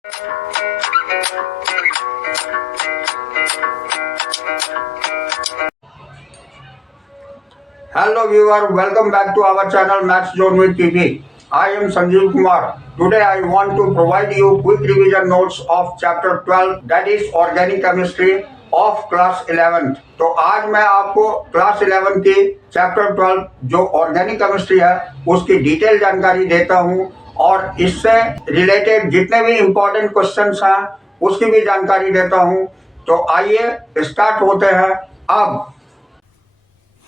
Hello viewer, welcome back to our channel Maths Zone with TV. I am Sanjeev Kumar. Today I want to provide you quick revision notes of chapter 12, that is organic chemistry of class 11th. तो आज मैं आपको class 11 की chapter 12 जो organic chemistry है उसकी detail जानकारी देता हूं और इससे रिलेटेड जितने भी इम्पोर्टेंट क्वेश्चंस हैं उसकी भी जानकारी देता हूं। तो आइए स्टार्ट होते हैं अब।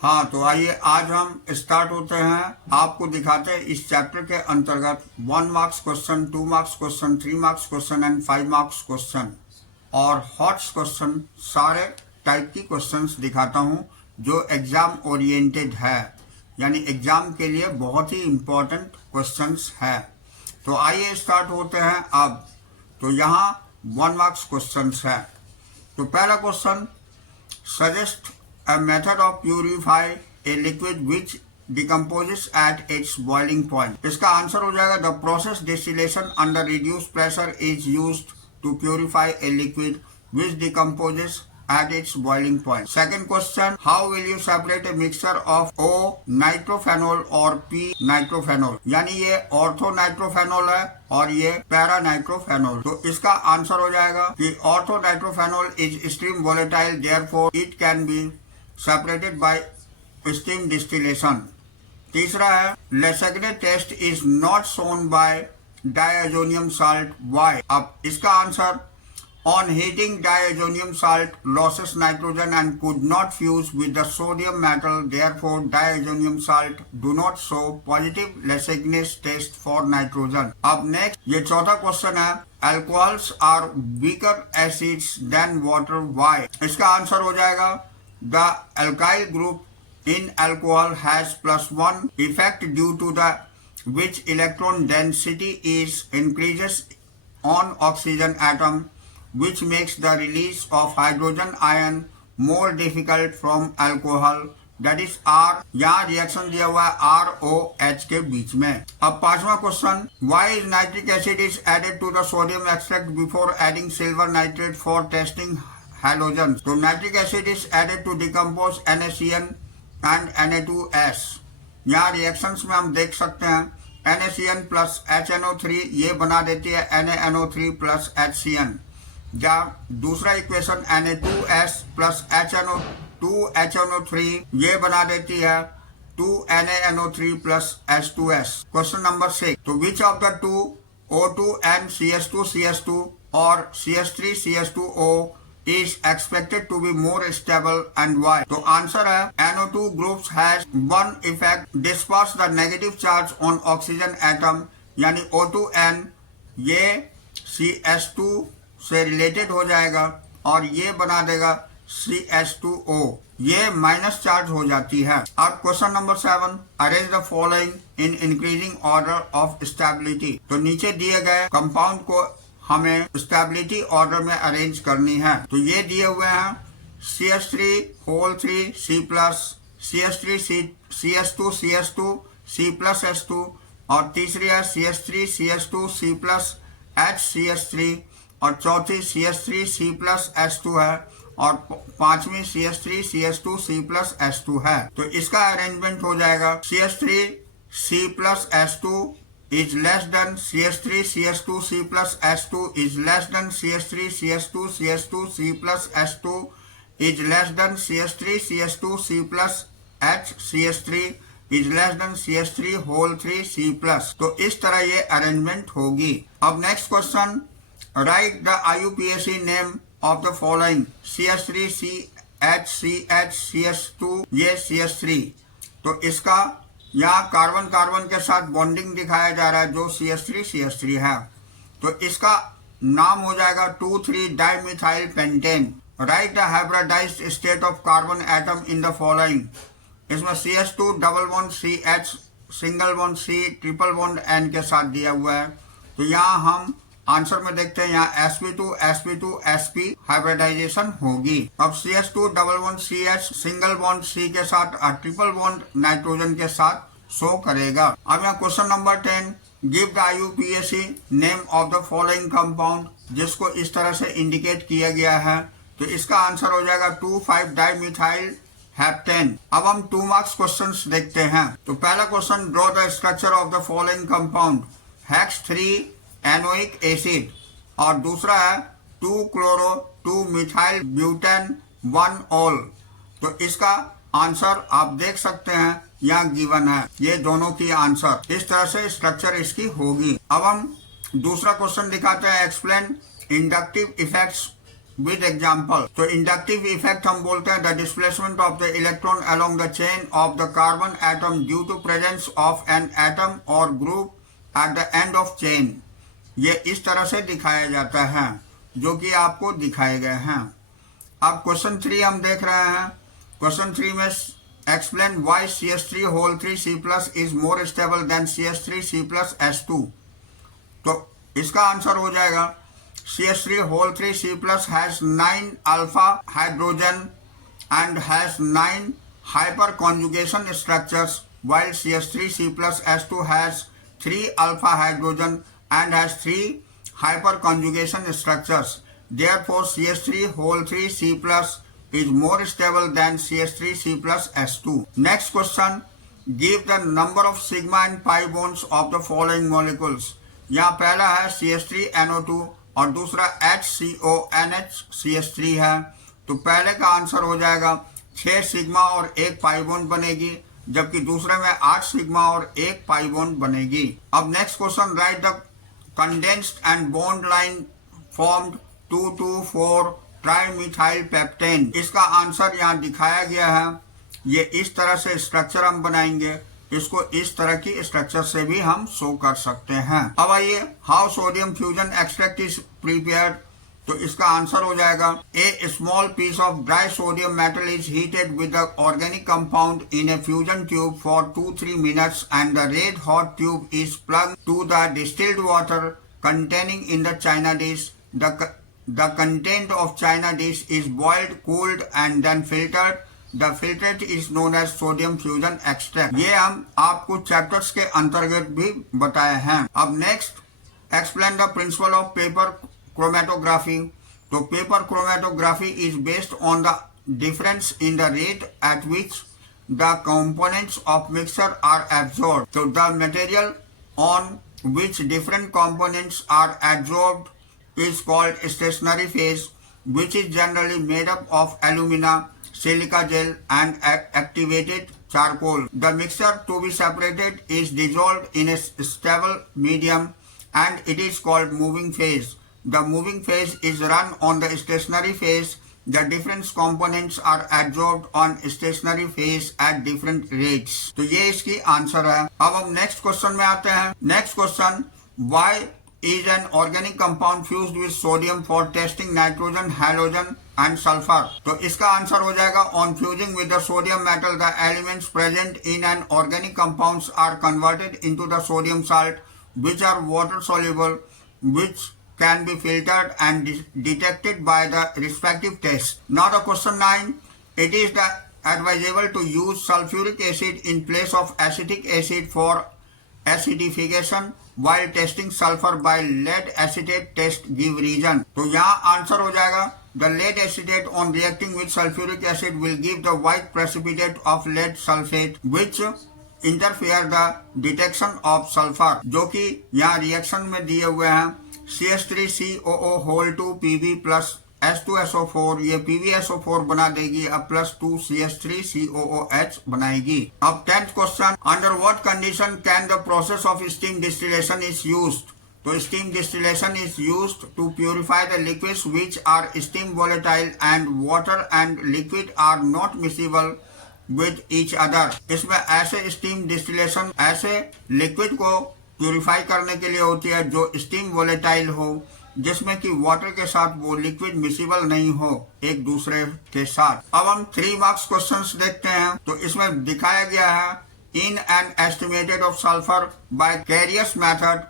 हाँ, तो आइए आज हम स्टार्ट होते हैं। आपको दिखाते हैं इस चैप्टर के अंतर्गत 1 marks question, 2 marks question, 3 marks question and 5 marks question और हॉट्स क्वेश्चन, सारे टाइप की क्वेश्चंस दिखाता हूं जो एग्जाम ओरिएंटेड है, यानी एग्जाम के लिए बहुत ही इम्पोर्टेंट क्वेश्चंस है। तो आइए स्टार्ट होते हैं अब। तो यहाँ 1 मार्क्स क्वेश्चंस है। तो पहला question, suggest a method of purify a liquid which decomposes at its boiling point। इसका आंसर हो जाएगा the process distillation under reduced pressure is used to purify a liquid which decomposes at its boiling point। Second question, how will you separate a mixture of O nitrophenol और P nitrophenol? यानी ये ortho नाइट्रोफेनॉल है और ये para नाइट्रोफेनॉल। तो इसका answer हो जाएगा कि ortho nitrophenol is steam volatile, therefore it can be separated by steam distillation। तीसरा है, Lesage test is not shown by diazonium salt, why? अब इसका answer, on heating diazonium salt loses nitrogen and could not fuse with the sodium metal, therefore diazonium salt do not show positive Lesage test for nitrogen। अब next, ये चौथा question है, alcohols are weaker acids than water, why? इसका answer हो जाएगा the alkyl group in alcohol has +1 effect due to the which electron density is increases on oxygen atom, which makes the release of hydrogen ion more difficult from alcohol, that is R। यहाँ reaction दिया हुआ है ROH के बीच में। अब पांचवा question, why is nitric acid is added to the sodium extract before adding silver nitrate for testing halogens? तो nitric acid is added to decompose NaCN and Na2S। यहाँ रिएक्शंस में हम देख सकते हैं NaCN प्लस HNO3 ये बना देती है NaNO3 प्लस HCN। जहाँ दूसरा इक्वेशन Na2S प्लस HNO3 ये बना देती है 2NaNO3 plus H2S। Question number 6, तो which of the two O2N CH2 और CH3CH2O is expected to be more stable and why? तो आंसर है NO2 groups has one effect, disperse the negative charge on oxygen atom, यानी O2N ये CH2 से related हो जाएगा और ये बना देगा CH2O, ये माइनस चार्ज हो जाती है। अब question number 7, arrange the following in increasing order of stability. तो नीचे दिए गए कंपाउंड को हमें स्टेबिलिटी ऑर्डर में अरेंज करनी है। तो ये दिए हुए हैं CH3 whole 3 C plus, CH3 CH2 C plus H2 और तीसरी है CH3 CH2 C plus HCH3 और चौथी CH3 C प्लस H2 है और पांचवी CH3 CH2 C plus H2 है। तो इसका अरेंजमेंट हो जाएगा CH3 C plus H2 is less than CH3 CH2 C plus H2 is less than CH3 CH2 C plus H2 is less than CH3 CH2 C plus HCH3 is less than CH3 whole 3 C plus। तो इस तरह ये arrangement होगी। अब next question, write the IUPAC name of the following, CH3 CH CH2 ये CH3। तो इसका यहाँ कार्बन कार्बन के साथ बॉन्डिंग दिखाया जा रहा है जो CH3 है। तो इसका नाम हो जाएगा 2,3 dimethyl pentane. Write the hybridised state of carbon atom in the following. इसमें CH2 double bond CH single bond C triple bond N के साथ दिया हुआ है। तो यहाँ हम आंसर में देखते हैं, यहाँ sp2 हाइब्रिडाइजेशन होगी। अब CH2 double bond CH single bond C के साथ ट्रिपल बॉन्ड नाइट्रोजन के साथ शो करेगा। अब यहाँ question number 10, give the IUPAC name of the following compound, जिसको इस तरह से इंडिकेट किया गया है। तो इसका आंसर हो जाएगा 2,5-डाइमिथाइल हेप्टेन। अब हम 2 मार्क्स क्वेश्चंस देखते हैं। तो पहला question, draw the structure of the following compound hex 3 enoic acid, और दूसरा है 2-chloro-2-मिथाइल ब्यूटेन 1-ऑल। तो इसका आंसर आप देख सकते हैं, यहाँ गिवन है, ये दोनों की आंसर। इस तरह से स्ट्रक्चर इसकी होगी। अब हम दूसरा क्वेश्चन दिखाते हैं, explain inductive effects with example. तो इंडक्टिव इफेक्ट हम बोलते हैं the displacement of the electron along the chain of the carbon atom due to presence of an atom or group at the end of chain. ये इस तरह से दिखाया जाता है, जो कि आपको दिखाए गए हैं। अब क्वेश्चन 3 हम देख रहे हैं। क्वेश्चन 3 में explain why CH3 is more stable then CH3 तो इसका आंसर हो जाएगा CH3 has 9 alpha hydrogen and has 9 hyperconjugation structures, while CH3 has 3 alpha hydrogen and has 3 hyperconjugation structures. Therefore, CH3 is more stable than CH3 Next question, give the number of sigma and pi bonds of the following molecules. यहाँ पहला है CH3NO2 और दूसरा HCONH है। तो पहले का answer हो जाएगा 6 सिग्मा और 1 पाई बॉन्ड बनेगी, जबकि दूसरे में 8 सिग्मा और 1 पाई बॉन्ड बनेगी। अब next question, write the condensed and bond line formed 2,2,4 trimethyl pentane. इसका आंसर यहाँ दिखाया गया है। ये इस तरह से स्ट्रक्चर हम बनाएंगे, इसको इस तरह की स्ट्रक्चर से भी हम शो कर सकते हैं। अब आइए, how sodium fusion extract is prepared. तो इसका आंसर हो जाएगा a small piece of dry sodium metal is heated with the organic compound in a fusion tube for 2-3 minutes and the red hot tube is plugged to the distilled water containing in the china dish. The content of china dish is boiled, cooled and then filtered. The filtrate is known as sodium fusion extract. ये हम आपको chapters के अंतर्गत भी बताए हैं। अब next, explain the principle of paper chromatography. तो paper chromatography is based on the difference in the rate at which the components of mixture are absorbed. So the material on which different components are absorbed is called stationary phase, which is generally made up of alumina, silica gel and activated charcoal. The mixture to be separated is dissolved in a stable medium and it is called moving phase. The moving phase is run on the stationary phase. The different components are absorbed on stationary phase at different rates. तो ये इसकी answer है। अब हम next question में आते हैं। Next question, why is an organic compound fused with sodium for testing nitrogen, halogen and sulfur? तो इसका आंसर हो जाएगा on fusing with the sodium metal, the elements present in an organic compounds are converted into the sodium salt, which are water soluble, which can be filtered and detected by the respective test. Now the question 9, it is advisable to use sulfuric acid in place of acetic acid for acidification while testing sulfur by lead acetate test. Give reason. तो यहाँ answer हो जाएगा the lead acetate on reacting with sulfuric acid will give the white precipitate of lead sulfate which interfere the detection of sulfur, जो कि यहाँ reaction में दिए हुए हैं CH3COO2 Pb plus H2SO4, ये PbSO4 बना देगी, अब प्लस 2 CH3COOH बनाएगी। अब 10th question, under what condition can the process of steam distillation is used? तो steam distillation is used to purify the liquids which are steam volatile and water and liquid are not miscible with each other. इसमें ऐसे steam distillation ऐसे liquid को purify करने के लिए होती है जो स्टीम वोलेटाइल हो, जिसमें कि वाटर के साथ वो लिक्विड मिक्सेबल नहीं हो एक दूसरे के साथ। अब हम 3 मार्क्स क्वेश्चंस देखते हैं। तो इसमें दिखाया गया है in an estimated of sulphur by Carius method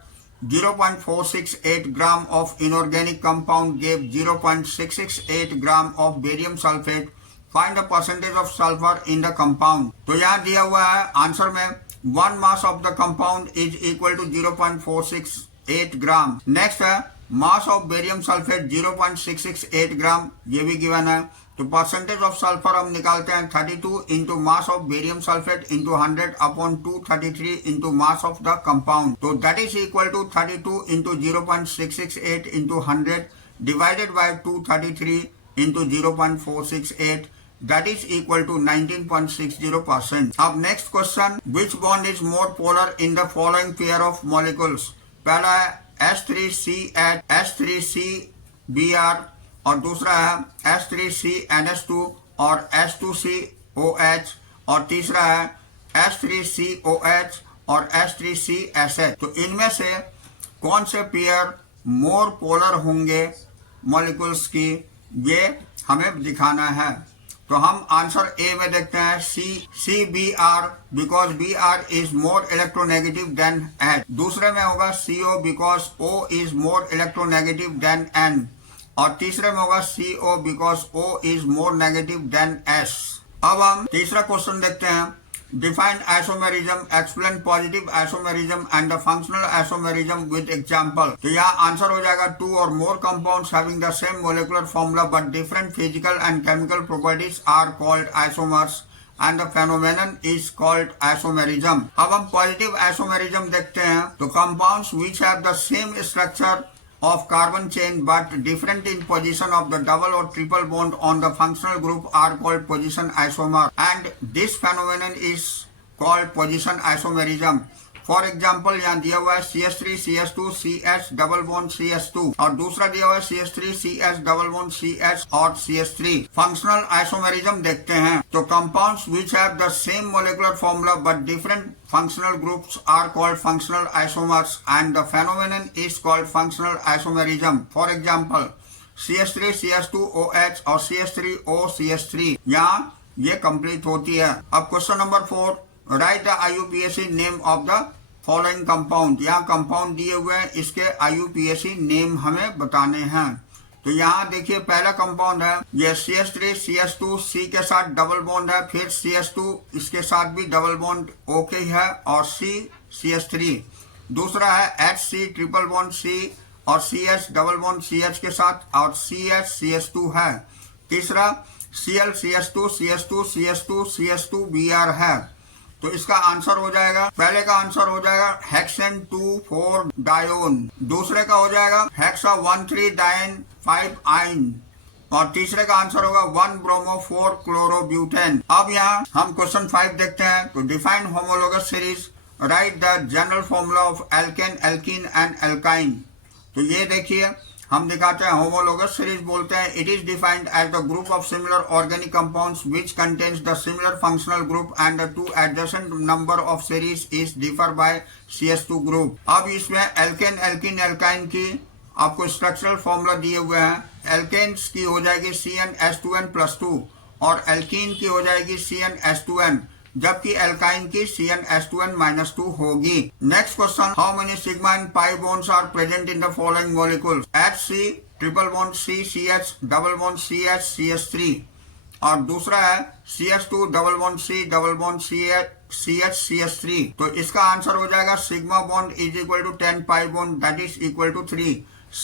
0.468 gram of inorganic compound gave 0.668 gram of barium sulphate. Find the percentage of sulphur in the compound. तो यहाँ दिया हुआ है आंसर में 1 mass of the compound is equal to 0.468 gram. Next है मास of barium sulphate 0.668 ग्राम, ये भी given है। तो परसेंटेज ऑफ सल्फर हम निकालते हैं 32 into mass of barium sulphate into 100 upon 233 into mass of the compound. तो that is equal to 32 into 0.668 into 100 divided by 233 into 0.468, that is equal to 19.60%. अब next question, which bond is more polar in the following pair of molecules? पहला है H3CH H3CBr और दूसरा है H3CNS2 और H2COH और तीसरा है H3COH और H3CSH। तो इनमें से कौन से पेयर मोर पोलर होंगे मॉलिक्यूल्स की, ये हमें दिखाना है। तो हम आंसर ए में देखते हैं CBr because Br is more electronegative than H। दूसरे में होगा CO because O is more electronegative than N और तीसरे में होगा CO because O is more negative than S। अब हम तीसरा क्वेश्चन देखते हैं, define isomerism, explain positive isomerism and the functional isomerism with example. तो यहाँ आंसर हो जाएगा 2 or more compounds having the same molecular formula but different physical and chemical properties are called isomers and the phenomenon is called isomerism. अब हम positive isomerism देखते हैं। तो compounds which have the same structure of carbon chain but different in position of the double or triple bond on the functional group are called position isomer, and this phenomenon is called position isomerism. For example यहाँ दिया हुआ है CH3 CH2 CH double bond CH2 और दूसरा दिया हुआ है CH3 CH double bond CH और CH3। फंक्शनल आइसोमेरिज्म देखते हैं। तो compounds which have the same molecular formula but different functional groups are called functional isomers and the phenomenon is called functional isomerism. For example, CH3 CH2OH और CH3O CH3, यहाँ ये complete होती है। अब question number 4, right the IUPAC name of the following compound. यहाँ compound दिए हुए हैं, इसके IUPAC नेम हमें बताने हैं। तो यहाँ देखिए पहला कंपाउंड है ये CH3 CH2 C के साथ डबल बॉन्ड है, फिर CH2 इसके साथ भी डबल बॉन्ड ओके है और C CH3। दूसरा है HC ट्रिपल बॉन्ड C और CH डबल बॉन्ड CH के साथ और CH CH2 है। तीसरा Cl CH2 CH2 CH2 CH2 Br है। तो इसका आंसर हो जाएगा, पहले का आंसर हो जाएगा हेक्सेन 2,4 डायोन, दूसरे का हो जाएगा हेक्सा 1,3 डायन 5 आइन और तीसरे का आंसर होगा 1 ब्रोमो 4 क्लोरोब्यूटेन। अब यहाँ हम क्वेश्चन 5 देखते हैं। तो define homologous series, right the general formula of alkane alkene and alkyne. तो ये देखिए हम दिखाते हैं, होमोलोगस सीरीज बोलते हैं it is defined as the group of similar organic compounds which contains the similar functional group and the two adjacent number of series is differ by CH2 group. अब इसमें एल्केन एल्कीन एल्काइन की आपको structural formula दिए हुए हैं। Alkanes की हो जाएगी CnH2n+2 और एल्कीन की हो जाएगी CnH2n, जबकि एल्काइन की CnH2n-2 होगी। Next question, how many sigma and pi bonds are present in the following molecules. HC triple bond C CH double bond CH CH3 और दूसरा है CH2 double bond C double bond CH CH3। तो इसका answer हो जाएगा sigma bond is equal to 10 pi bond that is equal to 3,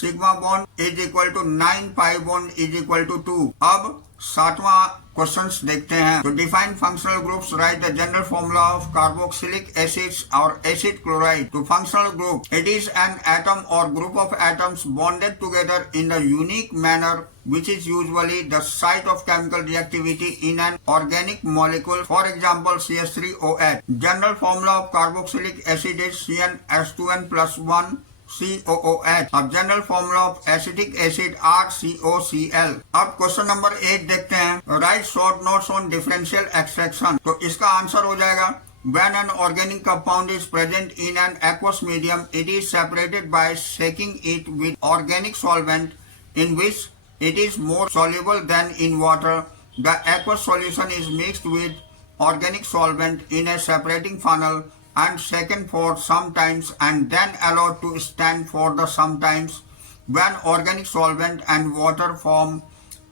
sigma bond is equal to 9 pi bond is equal to 2। अब सातवां questions देखते हैं। तो define functional groups, write the general formula of carboxylic acids or acid chloride. तो functional group, it is an atom or group of atoms bonded together in the unique manner which is usually the site of chemical reactivity in an organic molecule. For example, CH3OH. General formula of carboxylic acid is CnH2n+1 COOH। अब general formula of acetic acid RCOCl। अब question number 8 देखते हैं, right short notes on differential extraction. तो इसका answer हो जाएगा when an organic compound is present in an aqueous medium, it is separated by shaking it with organic solvent in which it is more soluble than in water. The aqueous solution is mixed with organic solvent in a separating funnel and shaken for some times and then allowed to stand for the sometimes. When organic solvent and water form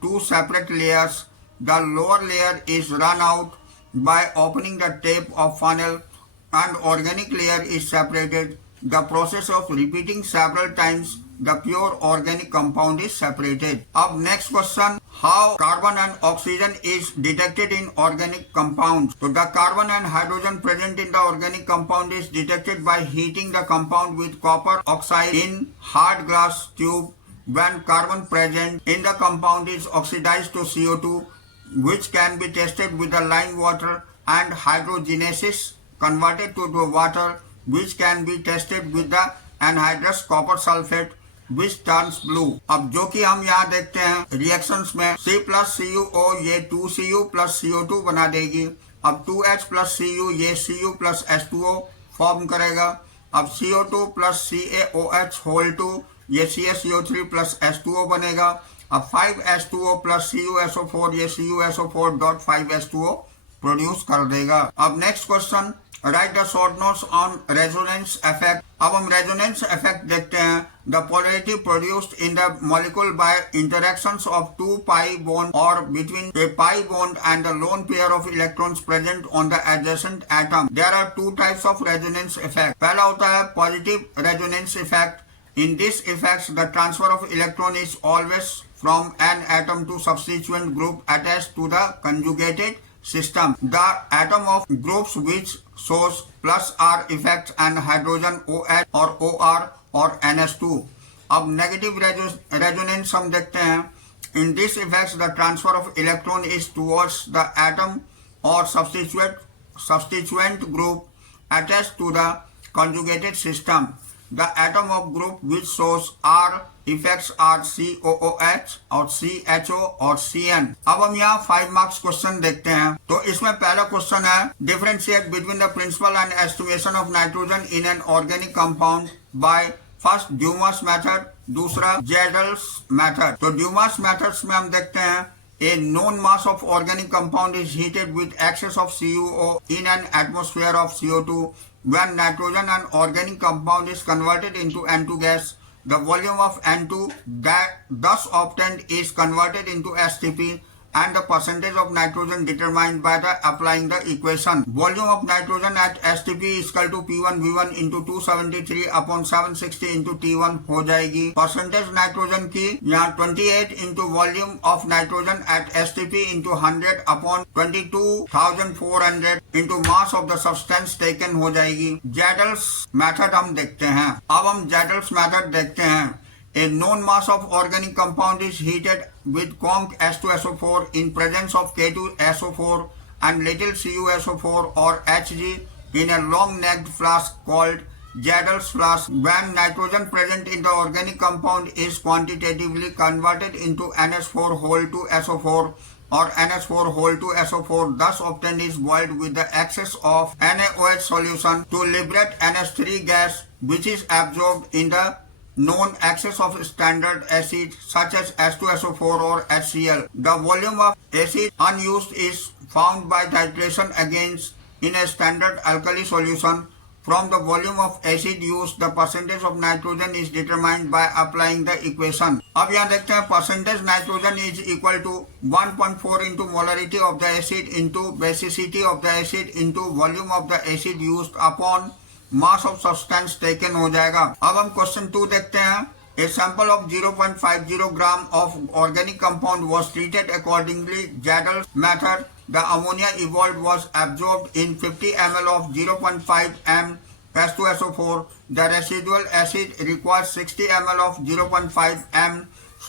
two separate layers, the lower layer is run out by opening the tap of funnel and organic layer is separated, the process of repeating several times the pure organic compound is separated. अब next question, how carbon and oxygen is detected in organic compounds? So the carbon and hydrogen present in the organic compound is detected by heating the compound with copper oxide in hard glass tube. When carbon present in the compound is oxidized to CO2, which can be tested with the lime water, and hydrogenasis converted to the water, which can be tested with the anhydrous copper sulfate, which turns blue. अब जो कि हम यहाँ देखते हैं reactions में C plus CuO ये 2Cu plus CO2 बना देगी। अब 2H plus Cu ये Cu plus H2O फॉर्म करेगा। अब CO2 plus CaOH whole 2 ये CaCO3 plus H2O बनेगा। अब 5H2O plus CuSO4 ये CuSO4 dot 5H2O प्रोड्यूस कर देगा। अब next question, write the short notes on resonance effect. अब हम रेजोनेंस इफेक्ट देखते हैं। The polarity produced in the molecule by interactions of two pi bond or between a pi bond and the lone pair of electrons present on the adjacent atom. There are two types of resonance effect. पहला होता है positive resonance effect. In this effects, the transfer of electron is always from an atom to substituent group attached to the conjugated system. The atom of groups which shows plus R effects and hydrogen OH or OR or NS2. अब negative resonance हम देखते हैं. In this effects, the transfer of electron is towards the atom or substituent group attached to the conjugated system. The atom of group which shows R effects are COOH और CHO और CN। अब हम यहाँ 5 marks question देखते हैं। तो इसमें पहला क्वेश्चन है differentiate between the principle and estimation of nitrogen in an organic compound by first Dumas method, दूसरा जेडल्स मेथड। तो ड्यूमास मेथड्स में हम देखते हैं a known mass of organic compound is heated with excess of CuO in an atmosphere of CO2. When nitrogen and organic compound is converted into N2 gas, the volume of N2 that thus obtained is converted into STP and the percentage of nitrogen determined by the applying the equation. Volume of nitrogen at STP is equal to P1V1 into 273 upon 760 into T1 हो जाएगी। Percentage nitrogen की यहाँ 28 into volume of nitrogen at STP into 100 upon 22,400 into mass of the substance taken हो जाएगी। जेडल्स method हम देखते हैं। अब हम जेडल्स मेथड देखते हैं। A known mass of organic compound is heated with conc H2SO4 in presence of K2SO4 and little CuSO4 or Hg in a long-necked flask called Jadal's flask. When nitrogen present in the organic compound is quantitatively converted into NH4 whole 2 SO4 or NH4 whole 2 SO4, thus obtained is boiled with the excess of NaOH solution to liberate NH3 gas, which is absorbed in the known excess of standard acid such as H2SO4 or HCl. The volume of acid unused is found by titration against in a standard alkali solution. From the volume of acid used, the percentage of nitrogen is determined by applying the equation. अब यहाँ देखते हैं percentage nitrogen is equal to 1.4 into molarity of the acid into basicity of the acid into volume of the acid used upon mass of substance taken हो जाएगा। अब हम question 2 देखते हैं। A sample of 0.50 gram of organic compound was treated accordingly Kjeldahl method. The ammonia evolved was absorbed in 50 ml of 0.5 m H2SO4. The residual acid requires 60 ml of 0.5 m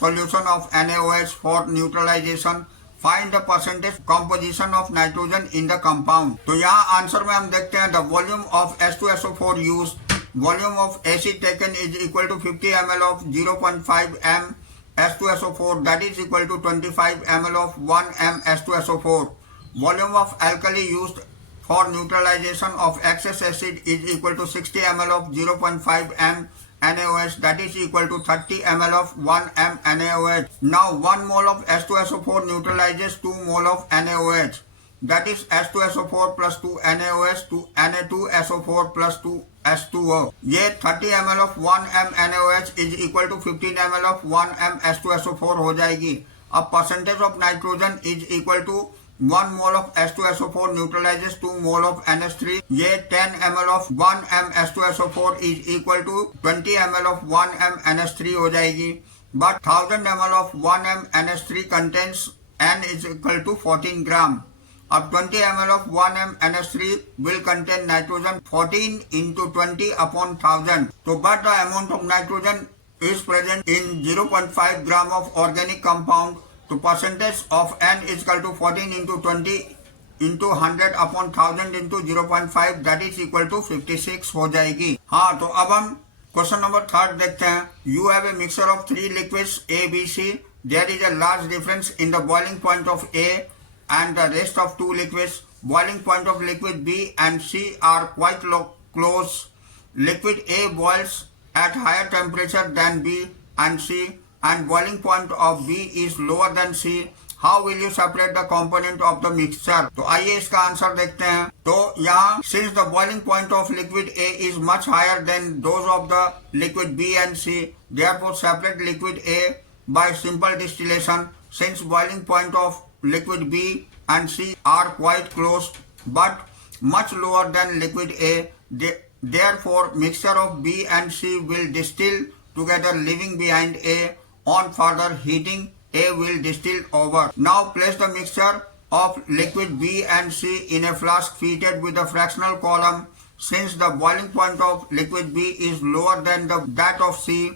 solution of NaOH for neutralisation. Find the percentage composition of nitrogen in the compound. तो यहाँ answer में हम देखते हैं the volume of H2SO4 used, volume of acid taken is equal to 50 ml of 0.5 m H2SO4, that is equal to 25 ml of 1 m H2SO4. Volume of alkali used for neutralization of excess acid is equal to 60 ml of 0.5 m NaOH, that is equal to 30 ml of 1 m NaOH. Now 1 mole of H2SO4 neutralizes 2 mole of NaOH, that is H2SO4 plus 2 NaOH to Na2SO4 plus 2 H2O. ये 30 ml of 1 m NaOH is equal to 15 ml of 1 m H2SO4 हो जाएगी। अब percentage of nitrogen is equal to 1 mole of H2SO4 neutralizes 2 mole of NH3. ये 10 ml of 1 m H2SO4 is equal to 20 ml of 1 m NH3 हो जाएगी. But 1000 ml of 1 m NH3 contains N is equal to 14 gram. अब 20 ml of 1 m NH3 will contain nitrogen 14 into 20 upon 1000. So but the amount of nitrogen is present in 0.5 gram of organic compound. तो percentage of N is equal to 14 into 20 into 100 upon 1000 into 0.5 that is equal to 56 हो जाएगी. हाँ, तो अब हम question number 3 देखते हैं. You have a mixture of 3 liquids A, B, C. There is a large difference in the boiling point of A and the rest of 2 liquids. Boiling point of liquid B and C are quite close. Liquid A boils at higher temperature than B and C, and boiling point of B is lower than C. How will you separate the component of the mixture? तो आइए इसका answer देखते हैं. तो यहाँ since the boiling point of liquid A is much higher than those of the liquid B and C, therefore separate liquid A by simple distillation. Since boiling point of liquid B and C are quite close but much lower than liquid A, therefore mixture of B and C will distill together, leaving behind A. On further heating, A will distill over. Now place the mixture of liquid B and C in a flask fitted with a fractional column. Since the boiling point of liquid B is lower than that of C,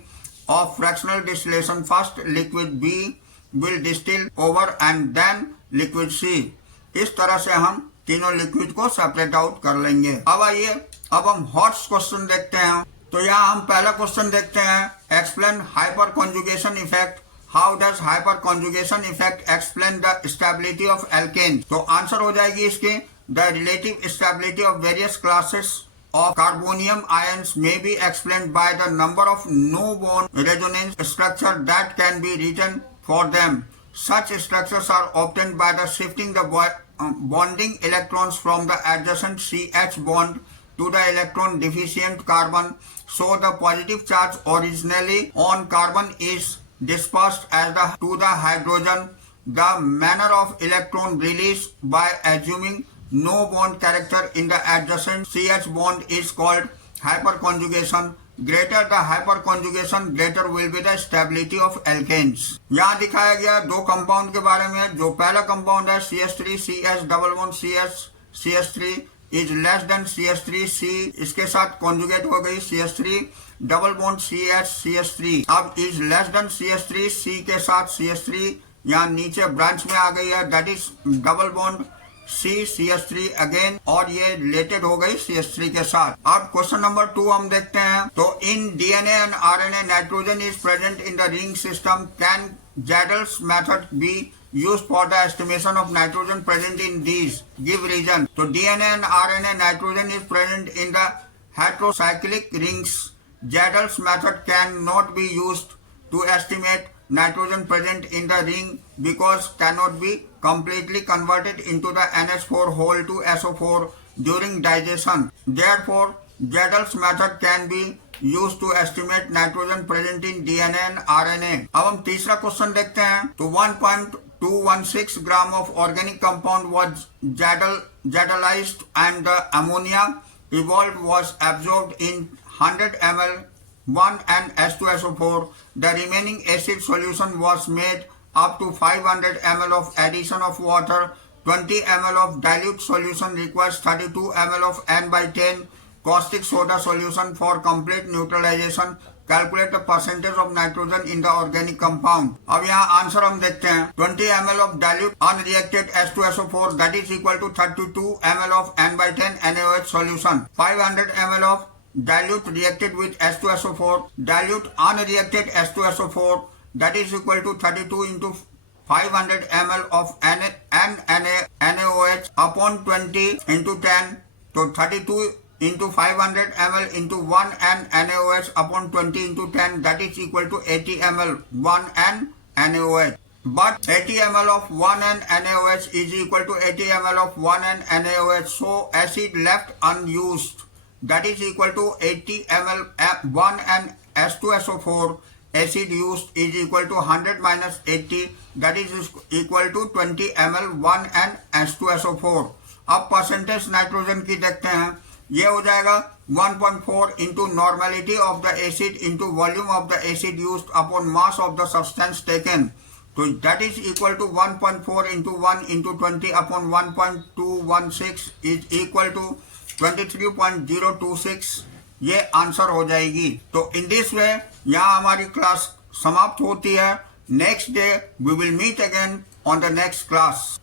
of fractional distillation, first liquid B will distill over and then liquid C. इस तरह से हम तीनों liquid को separate out कर लेंगे. अब आइए अब हम हॉट्स क्वेश्चन देखते हैं. तो यहाँ हम पहला क्वेश्चन देखते हैं. Explain hyper conjugation effect. How does hyper conjugation effect explain the stability of alkene. तो आंसर हो जाएगी इसके the relative stability of various classes of carbonium ions may be explained by the number of no-bond resonance structure that can be written for them. Such structures are obtained by the shifting the bonding electrons from the adjacent CH bond to the electron deficient carbon. So the positive charge originally on carbon is dispersed to the hydrogen. The manner of electron release by assuming no bond character in the adjacent CH bond is called hyperconjugation. Greater the hyperconjugation, greater will be the stability of alkanes. यहाँ दिखाया गया दो compound के बारे में. जो पहला compound है CH3 CH double bond CH3 is less than CH3C. इसके साथ कॉन्जुगेट हो गई CH3 डबल बॉन्ड CH3. अब इज लेस देन CH3C के साथ CH3 यहाँ नीचे ब्रांच में आ गई है, that is double bond CH3 again, और ये रिलेटेड हो गई CH3 के साथ. अब क्वेश्चन नंबर 2 हम देखते हैं. तो इन DNA and RNA nitrogen is present in the ring system. Can Zettel's method be used for the estimation of nitrogen present in these? Give reason. So DNA and RNA nitrogen is present in the heterocyclic rings. Zettel's method cannot be used to estimate nitrogen present in the ring because cannot be completely converted into the NH4 whole to SO4 during digestion. Therefore, Zettel's method can be used to estimate nitrogen present in DNA and RNA. अब हम तीसरा question देखते हैं. तो 1.216 gram of organic compound was Zettalized and the ammonia evolved was absorbed in 100 ml 1 and H2SO4. The remaining acid solution was made up to 500 ml of addition of water. 20 ml of dilute solution requires 32 ml of N/10 caustic soda solution for complete neutralization. Calculate the percentage of nitrogen in the organic compound. अब यहाँ answer हम देखते हैं. 20 ml of dilute unreacted H2SO4 that is equal to 32 ml of N/10 NaOH solution. 500 ml of dilute reacted with H2SO4. Dilute unreacted H2SO4 that is equal to 32 into 500 ml of NaOH upon 20 into 10. So 32 into 500 ml into 1 N NaOH upon 20 into 10 that is equal to 80 ml 1 N NaOH. But 80 ml of 1 N NaOH is equal to 80 ml of 1 N NaOH. So acid left unused that is equal to 80 ml 1 N H2SO4 acid used is equal to 100 minus 80, that is equal to 20 ml 1 and H2SO4. अब percentage nitrogen की देखते हैं, ये हो जाएगा 1.4 into normality of the acid into volume of the acid used upon mass of the substance taken, तो that is equal to 1.4 into 1 into 20 upon 1.216 is equal to 23.026, ये answer हो जाएगी। तो इन दिस वे यहाँ हमारी class समाप्त होती है। Next day we will meet again on the next class.